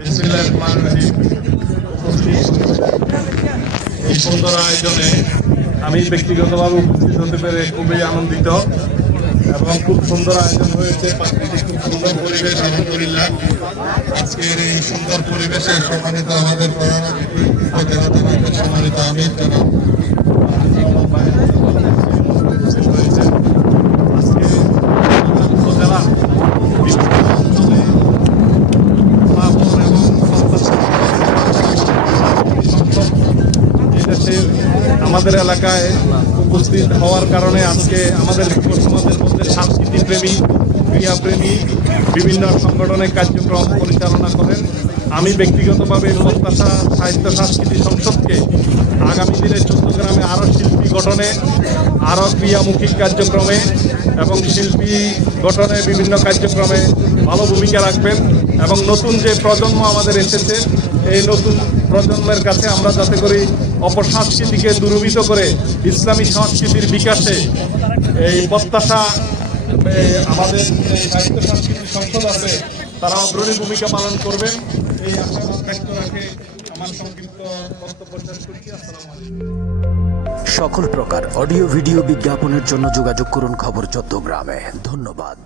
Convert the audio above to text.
বিসমিল্লাহির রহমানির রহিম। এই সুন্দর আয়োজনে আমি ব্যক্তিগতভাবে উপস্থিত হতে পেরে খুবই আনন্দিত এবং খুব সুন্দর আয়োজন হয়েছে। প্রাকৃতিক খুব সুন্দর পরিবেশ, আলহামদুলিল্লাহ। আজকের এই সুন্দর পরিবেশে সম্মানিত আমাদের প্রধান অতিথি উপজেলা জেলা সম্মানিত আমির জনাব উপস্থিত হয়েছে। আজকে উপজেলা বিভিন্ন অঞ্চলে আমাদের এলাকায় উপস্থিত হওয়ার কারণে আজকে আমাদের যুব সমাজের মধ্যে সংস্কৃতি প্রেমী, ক্রীড়াপ্রেমী বিভিন্ন সংগঠনের কার্যক্রম পরিচালনা করেন। আমি ব্যক্তিগতভাবে প্রত্যাশা সাহিত্য সংস্কৃতি সংসদকে আগামী দিনে চট্টগ্রামে আরও শিল্পী গঠনে, আরও ক্রিয়ামুখী কার্যক্রমে এবং শিল্পী গঠনে বিভিন্ন কার্যক্রমে ভালো ভূমিকা রাখবেন এবং নতুন যে প্রজন্ম আমাদের এসেছে এই নতুন প্রজন্মের কাছে আমরা যাতে করি অপসংস্কৃতিকে দূরীভূত করে ইসলামী সংস্কৃতির বিকাশে এই প্রত্যাশা আমাদের সাহিত্য সংস্কৃতি সংসদ আছে তারা অগ্রণী ভূমিকা পালন করবেন এই আশাবাদ ব্যক্ত রাখে আমার সংক্ষিপ্ত বক্তব্য শেষ করছি। আসসালামু আলাইকুম। সকল প্রকার অডিও ভিডিও বিজ্ঞাপনের জন্য যোগাযোগ করুন খবর চট্টগ্রামে। ধন্যবাদ।